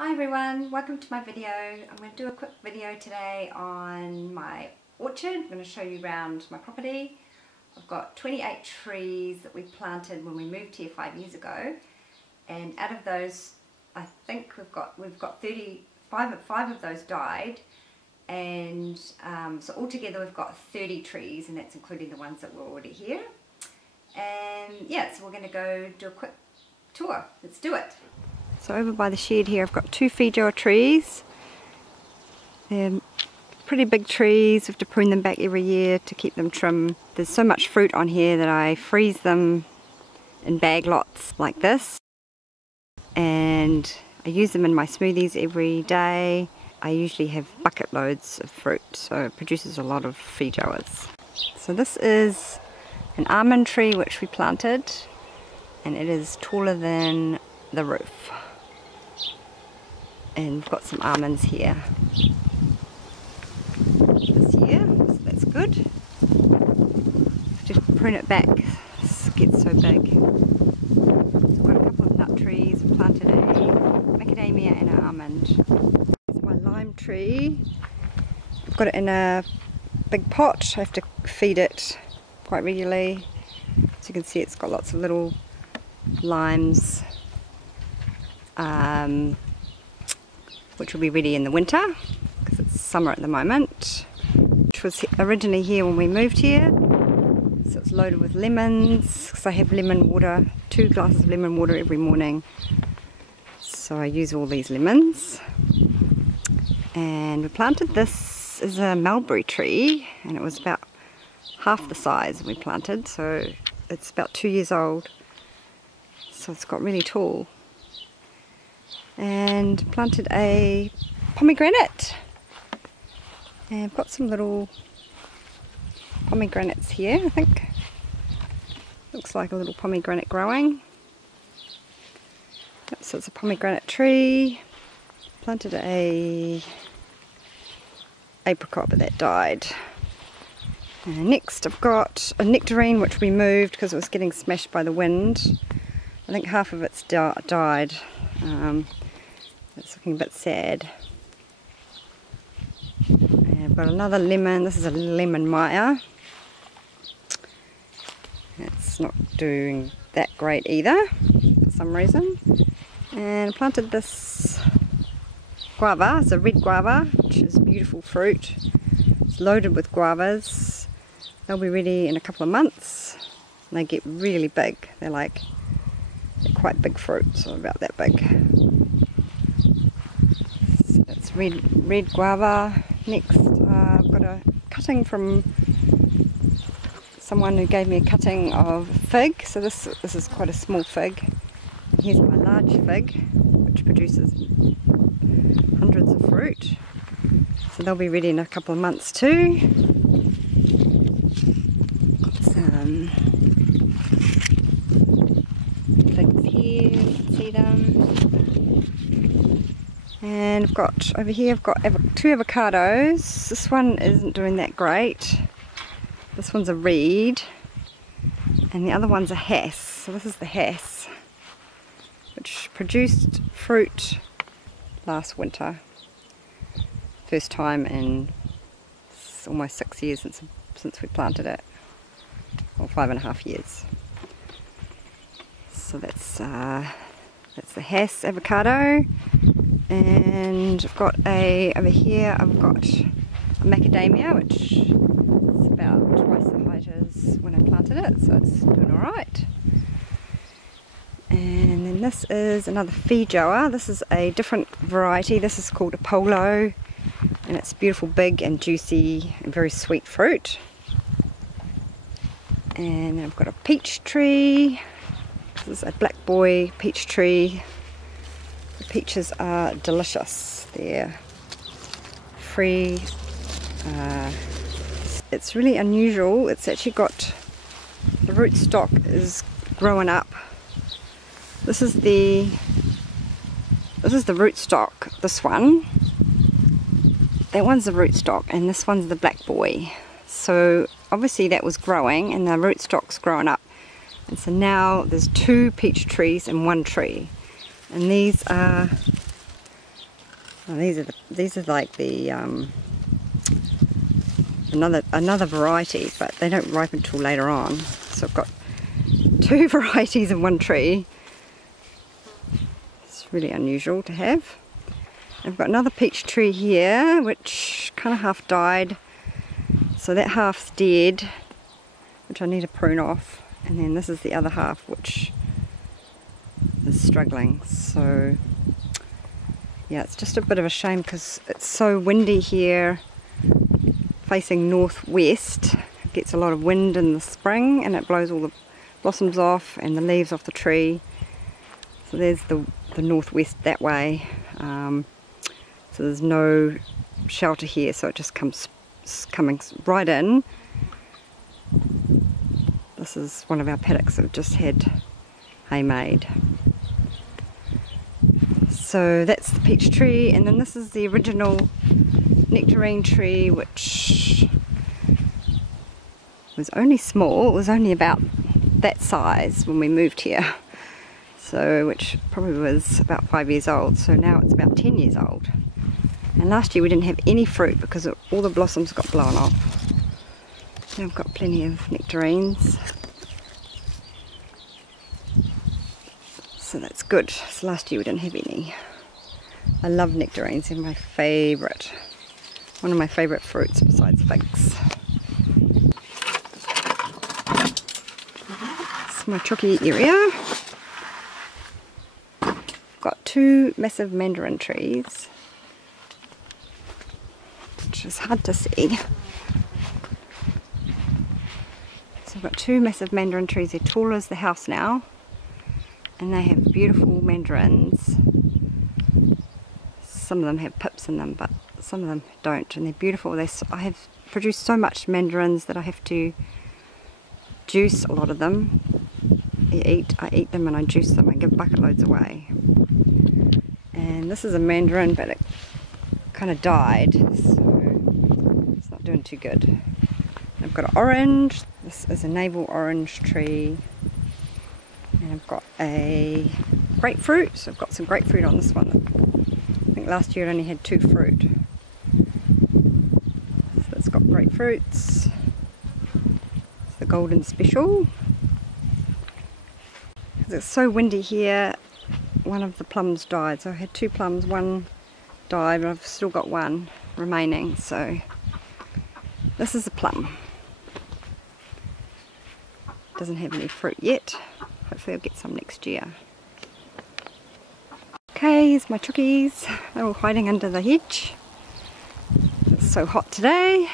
Hi everyone, welcome to my video. I'm going to do a quick video today on my orchard. I'm going to show you around my property. I've got 28 trees that we planted when we moved here 5 years ago, and out of those I think we've got 35 of those died, and so altogether we've got 30 trees, and that's including the ones that were already here. And yeah, so we're going to go do a quick tour. Let's do it. So over by the shed here I've got 2 feijoa trees. They're pretty big trees. We have to prune them back every year to keep them trim. There's so much fruit on here that I freeze them in bag lots like this, and I use them in my smoothies every day. I usually have bucket loads of fruit, so it produces a lot of feijoas. So this is an almond tree which we planted, and it is taller than the roof. And we've got some almonds here this year, so that's good. Just prune it back, it gets so big. So we've got a couple of nut trees. We planted a macadamia and an almond. Here's my lime tree. I've got it in a big pot. I have to feed it quite regularly. As you can see, it's got lots of little limes, which will be ready in the winter because it's summer at the moment, which was originally here when we moved here. So it's loaded with lemons because I have lemon water, 2 glasses of lemon water every morning, so I use all these lemons. And we planted this as a mulberry tree, and it was about half the size we planted, so it's about 2 years old, so it's got really tall. And planted a pomegranate, and I've got some little pomegranates here. I think looks like a little pomegranate growing. Yep, so it's a pomegranate tree. Planted a apricot, but that died. And next I've got a nectarine which we moved because it was getting smashed by the wind. I think half of it's died. It's looking a bit sad. And I've got another lemon. This is a lemon Maya. It's not doing that great either for some reason. And I planted this guava. It's a red guava, which is beautiful fruit. It's loaded with guavas. They'll be ready in a couple of months. And they get really big. They're quite big fruit, so about that big. It's red guava. Next, I've got a cutting from someone who gave me a cutting of fig. So this is quite a small fig. And here's my large fig, which produces hundreds of fruit. So they'll be ready in a couple of months too. Got some figs here, you can see them. And I've got over here, I've got 2 avocados. This one isn't doing that great. This one's a reed, and the other one's a Hass. So this is the Hass, which produced fruit last winter. First time in almost 6 years since we planted it, or 5.5 years. So that's the Hass avocado. And I've got over here I've got a macadamia, which is about twice the height as when I planted it, so it's doing alright. And then this is another feijoa. This is a different variety. This is called a polo, and it's beautiful, big and juicy and very sweet fruit. And then I've got a peach tree. This is a black boy peach tree. The peaches are delicious. They're free. It's really unusual. It's actually got, the root stock is growing up. This is the root stock, this one. That one's the root stock, and this one's the black boy. So obviously that was growing, and the root stock's growing up. And so now there's 2 peach trees in one tree. And these are And these are like the another variety, but they don't ripen until later on. So I've got 2 varieties in one tree. It's really unusual to have. I've got another peach tree here, which kind of half died. So that half's dead, which I need to prune off. And then this is the other half, which is struggling. So yeah, it's just a bit of a shame because it's so windy here, facing northwest. It gets a lot of wind in the spring and it blows all the blossoms off and the leaves off the tree. So there's the northwest that way. So there's no shelter here, so it just coming right in. This is one of our paddocks that have just had hay made. So that's the peach tree, and then this is the original nectarine tree, which was only small. It was only about that size when we moved here. So, which probably was about 5 years old. So now it's about 10 years old. And last year we didn't have any fruit because all the blossoms got blown off. Now I've got plenty of nectarines. So that's good. So last year we didn't have any. I love nectarines, they're my favourite. One of my favourite fruits besides figs. This is my Chucky area. I've got 2 massive mandarin trees, which is hard to see. So I've got 2 massive mandarin trees. They're tall as the house now, and they have beautiful mandarins. Some of them have pips in them, but some of them don't, and they're beautiful. I have produced so much mandarins that I have to juice a lot of them. I eat them and I juice them. I give bucket loads away. And this is a mandarin, but it kind of died, so it's not doing too good. I've got an orange. This is a navel orange tree. And I've got a grapefruit. So I've got some grapefruit on this one. I think last year it only had 2 fruit. So it's got grapefruits. It's the golden special. Because it's so windy here, one of the plums died. So I had 2 plums, one died, but I've still got 1 remaining. So this is a plum. Doesn't have any fruit yet. Hopefully I'll get some next year. Okay, here's my chookies. They're all hiding under the hedge. It's so hot today.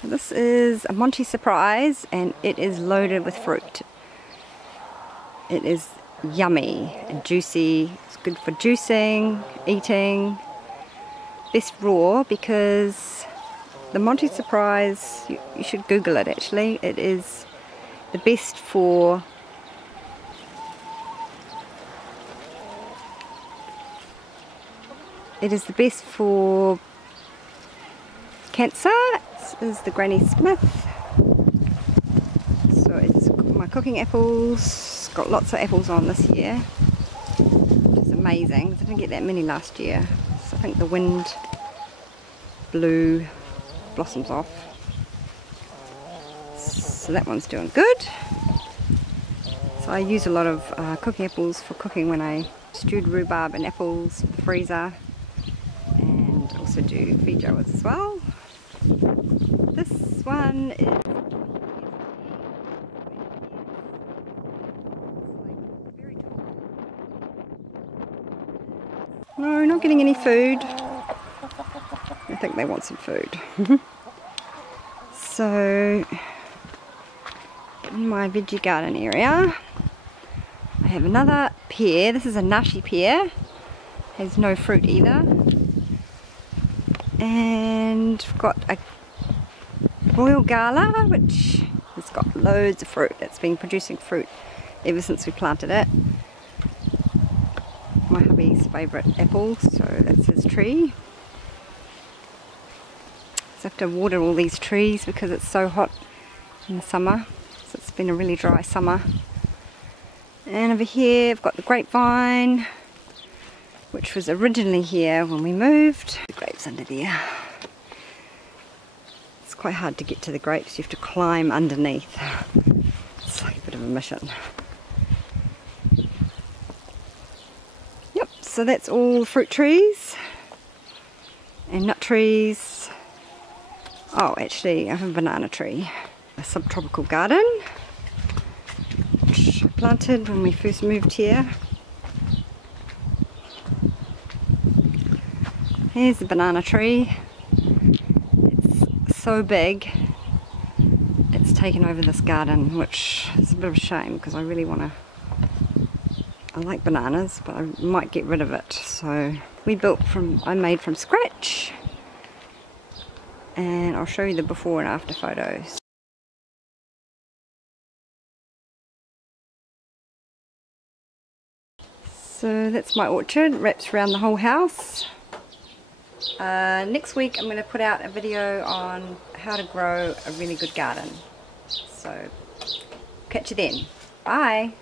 So this is a Monty Surprise, and it is loaded with fruit. It is yummy and juicy. It's good for juicing, eating. Best raw, because the Monty Surprise, you should Google it actually. It is the best for cancer. This is the Granny Smith. So it's my cooking apples. It's got lots of apples on this year, which is amazing. I didn't get that many last year. So I think the wind blew blossoms off. So that one's doing good. So I use a lot of cooking apples for cooking when I stewed rhubarb and apples in the freezer, and also do feijoas as well. This one is very tall. No, not getting any food. I think they want some food. So in my veggie garden area I have another pear. This is a nashi pear, has no fruit either. And I've got a royal gala, which has got loads of fruit. It's been producing fruit ever since we planted it. My hubby's favourite apple, so that's his tree. So I have to water all these trees because it's so hot in the summer. So it's been a really dry summer. And over here I've got the grapevine, which was originally here when we moved. The grapes under there. It's quite hard to get to the grapes, you have to climb underneath. It's like a bit of a mission. Yep, so that's all the fruit trees and nut trees. Oh, actually I have a banana tree. A subtropical garden which I planted when we first moved here. Here's the banana tree. It's so big it's taken over this garden, which is a bit of a shame because I really want to. I like bananas, but I might get rid of it. So I made from scratch, and I'll show you the before and after photos. So that's my orchard, wraps around the whole house. Next week I'm going to put out a video on how to grow a really good garden. So catch you then. Bye!